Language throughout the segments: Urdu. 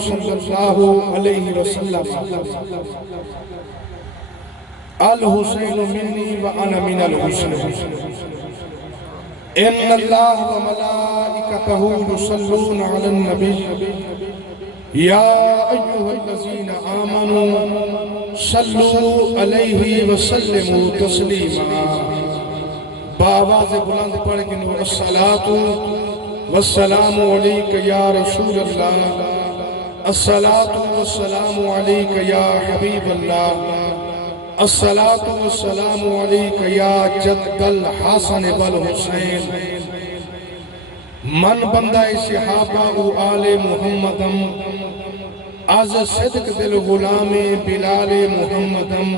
صلی اللہ علیہ وسلم الحسین منی وانا من الحسین ان اللہ وملائکتہ یصلون علی النبی یا ایہا الذین آمنوا صلوا علیہ وسلموا تسلیما بآواز بلند پڑھ کے الصلاۃ والسلام علیک یا رسول اللہ الصلاۃ والسلام علیک یا حبیب اللہ الصلاۃ والسلام علیک یا جد الحسن والحسین من بندہ صحابہ و آل محمدم از صدق دل غلام بلال محمدم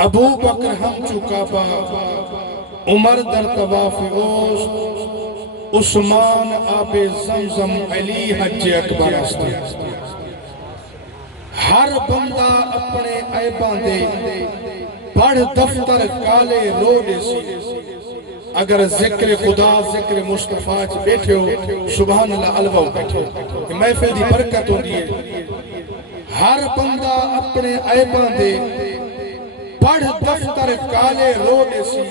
ابو بکر ہم چکا با عمر در طواف اوس عثمان آب زمزم علی حج اکبر استے ہر بندہ اپنے عیباں دے پڑھ دفتر کالے رو دے سی اگر ذکر خدا ذکر مصطفیٰ چ بیٹھے ہو سبحان اللہ الوا بیٹھے ہو محفل دی برکت ہوندی ہے ہر بندہ اپنے عیباں دے پڑھ دفتر کالے رو دے سی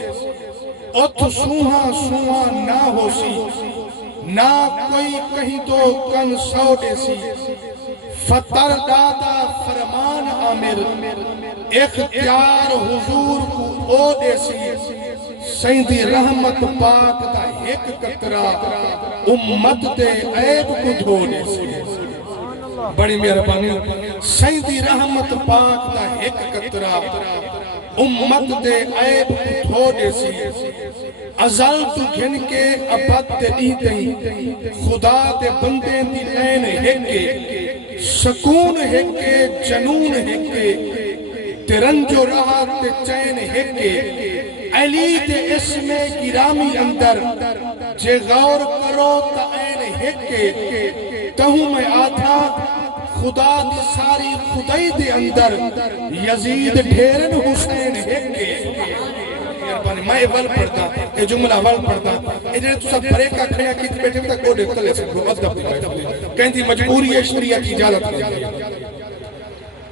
اتھ سوہاں سوہاں نہ ہو سی نہ کوئی کہیں تو کن سو دے سی فتر دادا فرمان عامر اختیار حضور کو او دے سی سیندی رحمت پاک دا ایک قطرہ امت دے عیب کو دھو دے سی بڑی مہربانی سیندی رحمت پاک دا ایک قطرہ امت دے عیب کو دھو دے سی ازل تو گھن کے ابد دے نہیں دیں خدا دے بندے دی لین ہکے سکون ہکے جنون ہکے ترنجو راحت تے چین ہکے علی دے اسم گرامی اندر جے غور کرو تا این ہکے تہوں میں آتھا خدا دی ساری خدای دے اندر یزید ڈھیرن حسین ہکے میں اول پڑھتا یہ جملہ اول پڑھتا یہ جنہیں تو سب بریکہ کھڑیا کی تھی بیٹھے تک کوڈے تلے سے ادب دی بیٹھے کہیں تھی مجبوری ہے شریعہ کی اجازت نہیں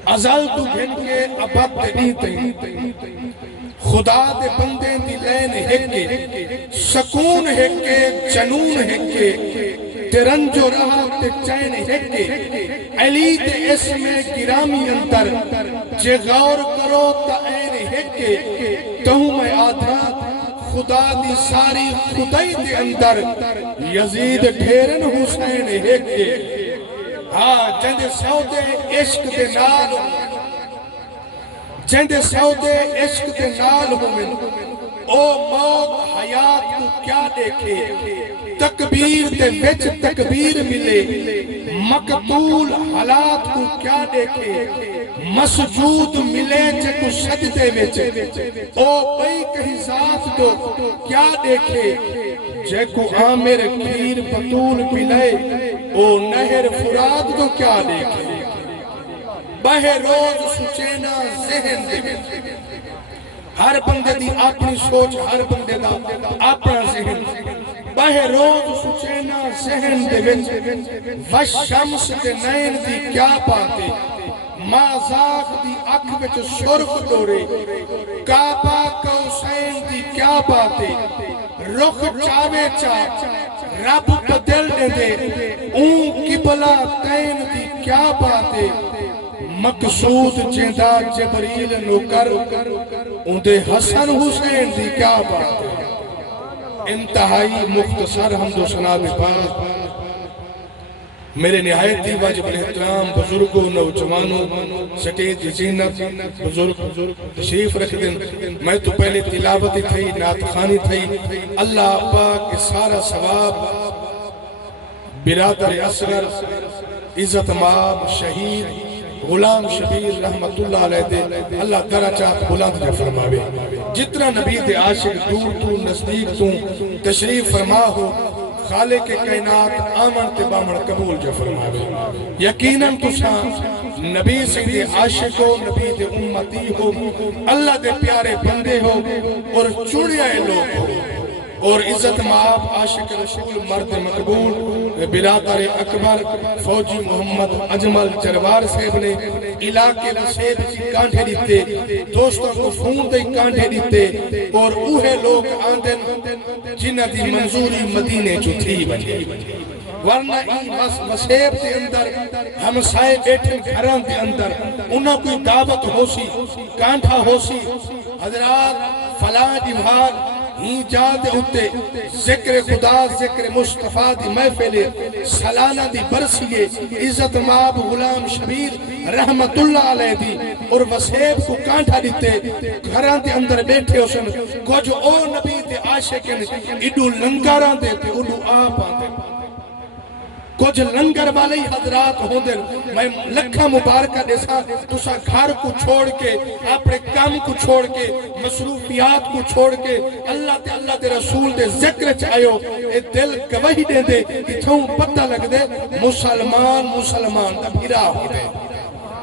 ازل تو گھن کے ابد نہیں تھی خدا دے بندے دی لین ہکے سکون ہکے جنون ہکے ترنجو راحت تے چین ہکے علی دے اسم گرامی اندر جے غور کرو تا این ہکے تہوں میں آدھا خدا دی ساری خدای دے اندر یزید ڈھیرن حسین ہکے ہاں جندے سعودے عشق دے نال جندے سعودے عشق دے نال ہومن او موت حیات کو کیا دیکھے تکبیر دے وچ تکبیر ملے مقتول حالات کو کیا دیکھے مسجود ملے جے کو سجدے وچ او بئی کہیں ذات دو کیا دیکھے جے کو عامر کھیر بطول پلے او نہر فراد دو کیا دیکھے بہے روز سچینا ذہن دے ہر بندے دی اپنی سوچ ہر بندے دا اپنا ذہن بہے روز سچینا ذہن دے وشمس دے نین دی کیا پاتے مازاق دی اکھ وچ سرخ ڈورے کعبہ کوسین دی کیا پاتے رخ چاوے چاپ رب بدل دے اون قبلہ تین دی کیا پاتے مقصود جندہ جبریل نوکر اندے حسن حسین دی کیا بات ہے انتہائی مختصر حمد و ثنا میں پاک میرے نہایت دی واجب الاحترام بزرگوں نوجوانوں سٹیج زینت بزرگ تشریف رکھ دیں میں تو پہلے تلاوتی تھی نعت خانی تھی اللہ پاک سارا ثواب برادر اصغر عزت ماب شہید غلام شبیر رحمت اللہ علیہ دے اللہ درجات بلند جو فرماوے جتنا نبی دے عاشق دور تو نزدیک تو تشریف فرما ہو خالق کائنات آمن تے بامن قبول جو فرماوے یقیناً تو شان نبی سے دے عاشق ہو نبی دے امتی ہو اللہ دے پیارے بندے ہو اور چڑیائے لوگ ہو اور عزت مآب عاشق رسول مرد مقبول برادر اکبر فوجی محمد اجمل جروار صاحب نے علاقے وسیب کی کانٹھے دیتے دوستوں کو فون دے کانٹھے دیتے اور اوہے لوگ آندن جنہ دی منظوری مدینے جو تھی بجے ورنہ وسیب دے اندر ہم سائے بیٹھن گھران دے اندر انہاں کوئی دعوت ہو سی کانٹھا ہو سی حضرات فلاں دیوار ہی جا دے ہوتے ذکر خدا ذکر مصطفیٰ دی محفل سالانہ دی برسیے عزت مآب غلام شبیر رحمت اللہ علیہ دی اور وسیب کو کانٹھا دیتے گھران دے اندر بیٹھے ہو سن کچھ او نبی دے عاشقین اڈو لنگاران دے تے اڈو آپ آتے کچھ لنگر والے حضرات ہوں دن میں لکھا مبارکہ دیسا تسا گھر کو چھوڑ کے اپنے کام کو چھوڑ کے مصروفیات کو چھوڑ کے اللہ دے رسول دے ذکر چاہیو اے دل گواہی دے دے اتھوں پتہ لگ دے مسلمان دا بھیرا ہو دے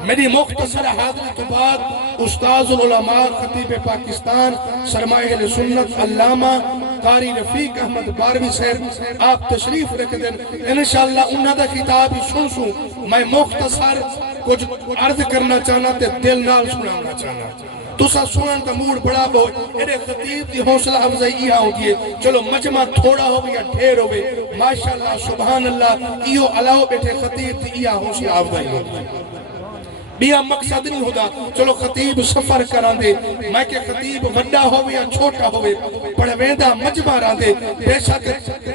میری مختصر حاضری تو بعد استاذ العلماء خطیب پاکستان سرمایہ سنت علامہ قاری رفیق احمد باروی صاحب آپ تشریف رکھ دیں انشاءاللہ انہاں دا خطاب ہی سن میں مختصر کچھ عرض کرنا چاہنا تے دل نال سنانا چاہنا تسا سنن کا موڈ بڑا بہت ایڈے خطیب دی حوصلہ افزائی ہاں ہوگی ہے چلو مجمع تھوڑا ہو یا ڈھیر ہوئے ماشاءاللہ سبحان اللہ ایو علاو بیٹھے خطیب دی حوصلہ افزائی ہوگی بیا مقصد نہیں ہوتا چلو خطیب سفر کران دے میں کہ خطیب وڈا ہوئے یا چھوٹا ہوئے پڑھویندہ مجمع ران دے بے شک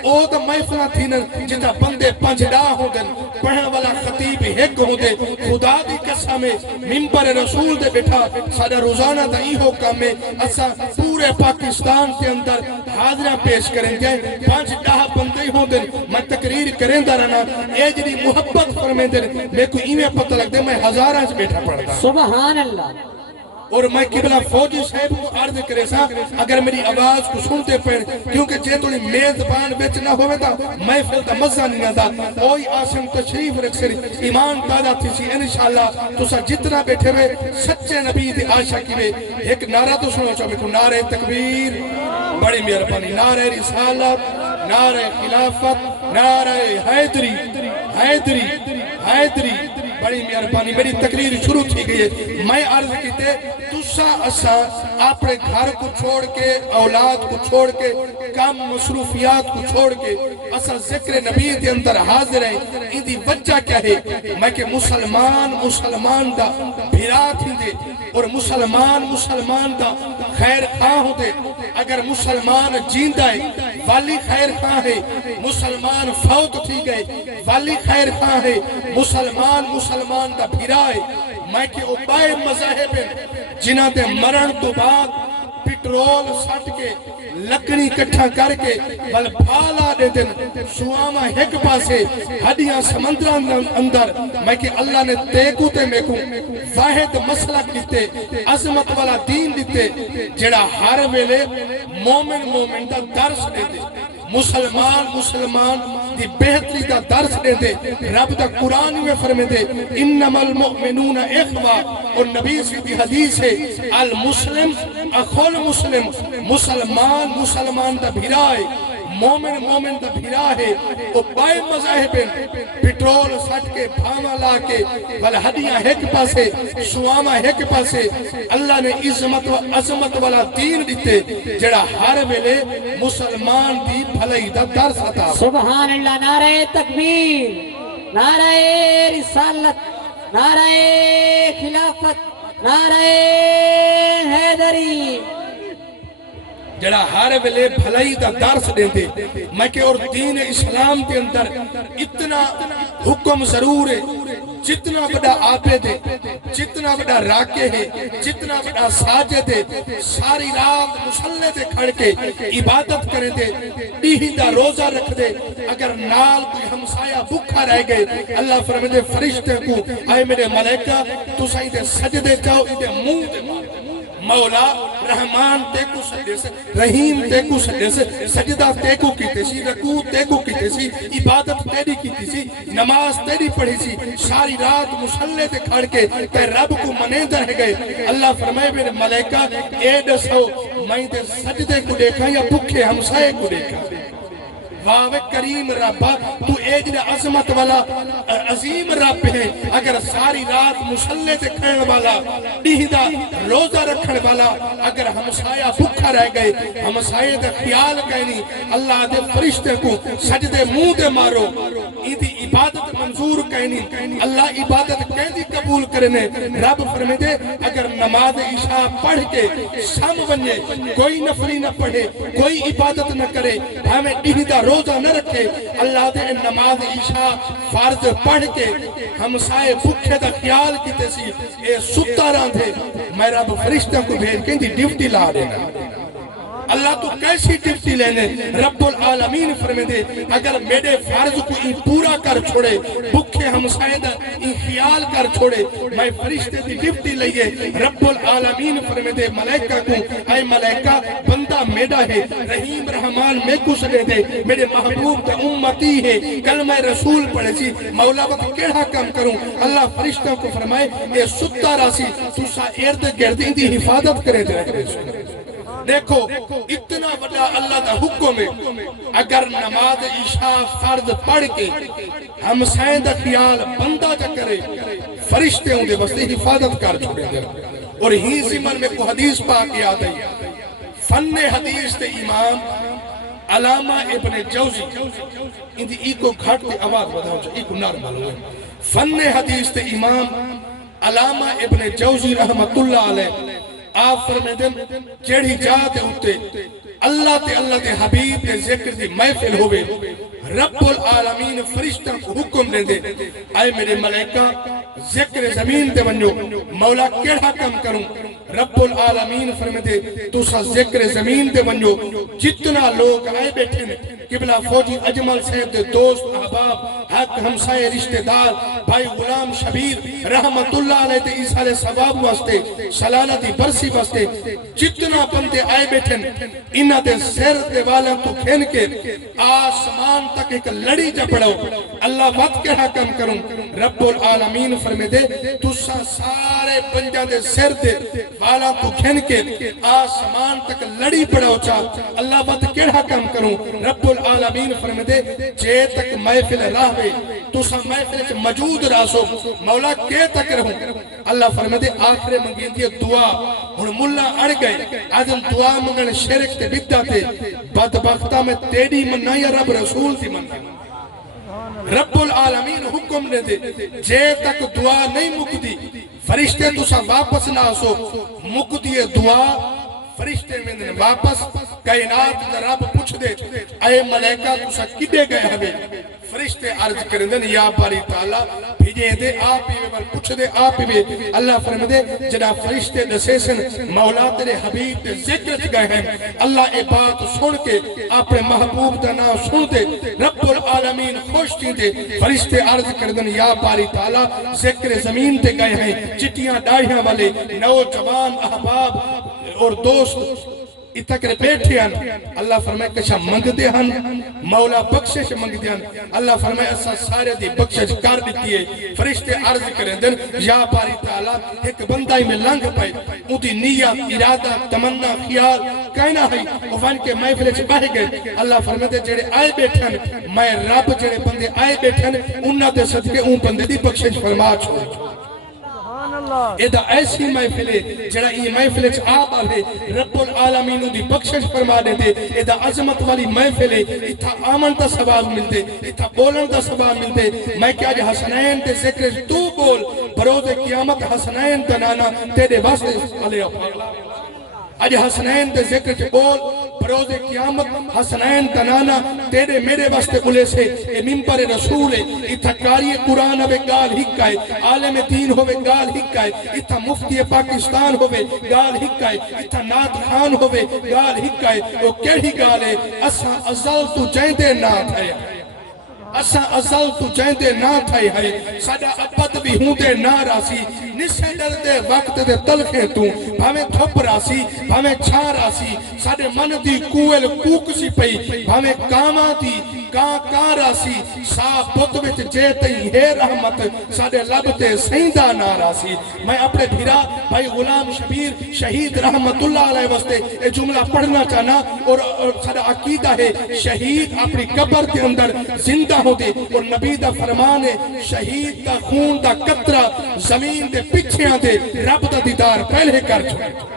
او دا محفلہ تھینن جتا بندے پنجڈا ہو دن پڑھن والا خطیب ایک ہو دے خدا دی قسم ممبر رسول دے بیٹھا سارا روزانہ دا ای ہو کام میں اسا پورے پاکستان کے اندر حاضرہ پیش کریں گے 5-10 بندے ہو دن میں تقریر کریں دا رہنا اے جنی محبت فرمیں دن میں کوئی ایمیں پتہ لگ دے میں ہزارہ سے بیٹھا پڑھتا سبحان اللہ اور میں قبلہ فوجی صاحب کو عرض کرے سا اگر میری آواز کو سنتے پڑھ کیونکہ جے توڑی میزبان بیچ نہ ہوئے تھا محفل دا مزہ نہیں آتا کوئی آسم تشریف رکھ سری ایمان پیدا تھی سی انشاءاللہ تو سا جتنا بیٹھے ہوئے سچے نبی دی عاشق کی وے ایک نعرہ تو سنو چاہو میں نعرہ تکبیر بڑی مہربانی نعرہ رسالت نعرہ خلافت نعرہ حیدری بڑی مہربانی میری تقریر شروع تھی گئی ہے میں عرض کیتے تسا اسا اپنے گھر کو چھوڑ کے اولاد کو چھوڑ کے کام مصروفیات کو چھوڑ کے اسا ذکر نبی دے اندر حاضر ہیں ان دی وجہ کیا ہے میں کہ مسلمان دا بھیرا تھی دے اور مسلمان دا خیر خواہ ہو دے اگر مسلمان جیندہ ہے والی خیر خواہ ہے مسلمان فوت تھی گئے والی خیر خواہ ہے مسلمان دا بھیرا ہے میں کہ اوپائے مذاہب جنہ دے مرن تو بعد پیٹرول سٹ کے لکڑی کٹھا کر کے بل بھالا دے دن سواما ایک پاسے ہڈیاں سمندران اندر میں کہ اللہ نے تیکو تے میں کو واحد مسلک دیتے عظمت والا دین دیتے جڑا ہر ویلے مومن دا درس دیتے مسلمان دی بہتری دا درس دے دے رب دا قرآن میں فرمے دے انما المؤمنون اخوہ اور نبی سے دی حدیث ہے المسلم اخول مسلمان دا بھیرائے مومن دا بھیرا ہے وہ بائے مذاہب پیٹرول سٹ کے بھاما لا کے بلہدیاں ایک پاسے سواما ایک پاسے اللہ نے عظمت والا دین دیتے جڑا ہر ویلے مسلمان دی بھلائی دا درس آتا سبحان اللہ نعرہ تکبیر نعرہ رسالت نعرہ خلافت نعرہ حیدری جڑا ہر ویلے بھلائی دا درس دیندے میں کہ اور دین اسلام کے اندر اتنا حکم ضرور ہے جتنا بڑا عابد ہے جتنا بڑا راکے ہے جتنا بڑا ساجد ہے ساری رات مصلے دے کھڑ کے عبادت کرے دے ڈیہندہ روزہ رکھ دے اگر نال کوئی ہمسایہ بھکھا رہ گئے اللہ فرمائے دے فرشتے کو آئے میرے ملائکہ تو سائیں دے سجدے جاؤ دے منہ دے مولا رحمان تیکو سجدے سے رحیم تیکو سجدے سے سجدہ تیکو کیتے سی رکوع تیکو کیتے سی عبادت تیری کیتے سی نماز تیری پڑھی سی ساری رات مسلے دے کھڑ کے تے رب کو منے در گئے اللہ فرمائے میرے ملائکہ اے دسو میں تے سجدے کو دیکھا یا بھکھے ہمسائے کو دیکھا واہ کریم ربا تو ایجن عظمت والا عظیم رب ہے اگر ساری رات مسلے تے کھڑن والا ڈیہدہ روزہ رکھن والا اگر ہمسایہ بھکھا رہ گئے ہمسایہ دے خیال کہنی اللہ دے فرشتے کو سجدے منہ دے مارو ایدی عبادت منظور کہنی اللہ عبادت کہنی قبول کرنے رب فرمے دے اگر نماز عشاء پڑھ کے سم بنے کوئی نفلی نہ پڑھے کوئی عبادت نہ کرے ہمیں ڈیہدہ روزہ نہ رکھے اللہ دے نماز عشاء فرض پڑھ کے ہمسائے بھکھے دا خیال کیتے سی اے ستا رہاں تھے میں رب فرشتہ کو بھیج کے دی ڈیوٹی لا دینا اللہ تو کیسی ڈیوٹی لینے رب العالمین فرمے دے اگر میرے فرض کو ہی پورا کر چھوڑے بھکھے ہمسائے دا ہی خیال کر چھوڑے میں فرشتے دی ڈیوٹی لئیے رب العالمین فرمے دے ملائکہ کو اے ملائکہ بندہ میڈا ہے رحیم رحمان میں کچھ لے دے میرے محبوب دا امتی ہے کلمہ رسول پڑھے سی مولا وقت کیڑا کام کروں اللہ فرشتوں کو فرمائے اے ستا راسی تو سا ارد گردیں دی حفاظت کرے دے دیکھو اتنا بڑا اللہ دا حکم ہے اگر نماز عشاء فرض پڑھ کے ہم سائن دا خیال بندہ جا کرے فرشتے ہوں دے بس دے حفاظت کر چھوڑے دے اور ہی زمن میں کو حدیث پاک یاد ہے فن حدیث دے امام علامہ ابن جوزی اندھی ایکو گھٹ دے آواز بدھاؤ جو ایکو نارمل ہوئے فن حدیث دے امام علامہ ابن جوزی رحمت اللہ علیہ آپ فرمے دن جیڑی جاتے ہوتے اللہ تے حبیب تے ذکر دی محفل ہوئے رب العالمین فرشتہ کو حکم دے دے آئے میرے ملائکہ ذکر زمین تے بنجو مولا کیڑا کم کروں رب العالمین فرمے دے تو سا ذکر زمین تے بنجو جتنا لوگ آئے بیٹھے نے قبلہ فوجی اجمل صاحب دے دوست احباب حق ہمسائے رشتہ دار بھائی غلام شبیر رحمت اللہ علیہ تے عیسیٰ ثواب واسطے سلالہ دی برسی واسطے جتنا بندے آئے بیٹھے انہاں دے سر دے والا تو کھین کے آسمان تک ایک لڑی جا پڑھو اللہ وقت کے حکم کروں رب العالمین فرمے دے تو سارے بنجا دے سر دے والا تو کھین کے آسمان تک لڑی پڑھو چاہ اللہ وقت کے حکم کروں رب العالمین فرمے دے جے تک محفل راہوے تو سا محفل چ موجود راسو مولا کے تک رہوں اللہ فرمے دے آخر منگین دی دعا اور ملہ اڑ گئے آدم دعا منگن شرک تے بدعہ تے بدبختہ میں تیری مننا یا رب رسول تھی مننا رب العالمین حکم نے دے جے تک دعا نہیں مکدی فرشتے تو سا واپس نہ سو مکدی دعا فرشتے میں نے واپس کائنات دا رب پوچھ دے اے ملائکہ تو سا کدے گئے ہمیں فرشتے عرض کریں دن یا باری تعالیٰ بھیجے دے آپ ہی میں پوچھ دے آپ ہی میں اللہ فرم دے جنا فرشتے دسیسن مولا تیرے حبیب تے ذکر گئے ہیں اللہ اے بات سن کے اپنے محبوب دا نام سن دے رب العالمین خوش تھی دے فرشتے عرض کریں دن یا باری تعالیٰ ذکر زمین تے گئے ہیں چٹیاں ڈاڑیاں والے نوجوان احباب اور دوست اتکر بیٹھے ہیں اللہ فرمائے کشا منگ دے ہن مولا بخشش منگ دے ہن اللہ فرمائے ایسا سارے دی بخشش کر دیتی ہے فرشتے عرض کریں دن یا باری تعالیٰ ایک بندائی میں لنگ پائے ان دی نیت ارادہ تمنا خیال کہنا ہے وفان کے محفلے سے باہے گئے اللہ فرمائے دے جڑے آئے بیٹھے ہیں میں رب جڑے بندے آئے بیٹھے ہیں انہاں دے صدقے ان بندے دی بخشش فرما چھوڑ ایدہ ایسی محفلے جڑا یہ محفلے آپ آلے رب العالمین دی بخشش فرما دے دے ایدہ عظمت والی محفلے اتھا آمن دا سوال ملتے اتھا بولن دا سوال ملتے میں کیا جا حسنین دے ذکر تو بول بروز قیامت حسنین دا نانا تیرے واسطے علیہ اج حسنین دے ذکر کے بول بروز قیامت حسنین تنانا تیرے میرے واسطے بولے سے اے منبر رسول ہے اتھا قاری قرآن ہوئے گال ہکائے عالم دین ہوئے گال ہکائے اتھا مفتی پاکستان ہوئے گال ہکائے اتھا نات خان ہوئے گال ہکائے وہ کیڑی گال ہے اسا ازل تو جیندے نات ہے اسا ازل تو جیندے نہ تھائی ہے ساڑا ابد بھی ہوں دے نہ راسی نسے ڈر دے وقت دے تلخے تو بھامیں تھوپ راسی بھامیں چھا راسی ساڑے من دی کوئل کوک سی پئی بھامیں کاما دی کاں راسی سا بت وچ جے تئی ہے رحمت ساڈے لب تے سیندا نہ راسی میں اپنے بھیرا بھائی غلام شبیر شہید رحمت اللہ علیہ واسطے یہ جملہ پڑھنا چاہنا اور سارا عقیدہ ہے شہید اپنی قبر کے اندر زندہ ہوتے اور نبی دا فرمان ہے شہید دا خون دا قطرہ زمین دے پیچھے آتے رب دا دیدار پہلے کر چھوڑے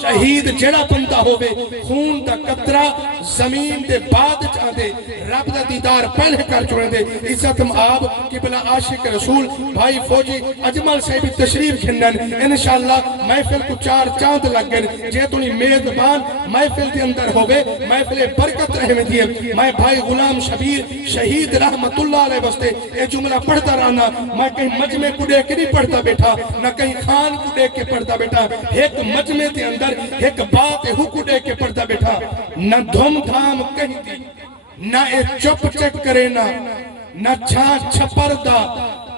شہید جڑا بندہ ہوئے خون دا قطرہ زمین دے بعد چاہتے رب دا دیدار پہلے کر چھوڑے دے عزت آب قبلہ عاشق رسول بھائی فوجی اجمل صاحبی تشریف کھنن انشاءاللہ محفل کو 4 چاند لگ گئے جے تونی میزبان محفل دے اندر ہوئے محفل برکت رہے دیئے میں بھائی غلام شبیر شہید رحمت اللہ علیہ واسطے اے جملہ پڑھتا رہنا میں کہیں مجمع کو دے کے نہیں پڑھتا بیٹھا نہ کہیں خان کو دے کے پڑھتا بیٹھا ایک مجمع دے اندر ایک بات ہکو دے کے پڑھتا بیٹھا نہ دھم دھام کہیں دی نہ اے چپ چک کرے نہ چھان چھپر دا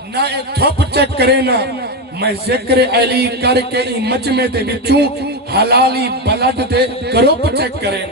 نہ اے دھپ چک کرے میں ذکر علی کر کے ای مجمع دے بچوں حلالی بلد دے گروپ چک کرے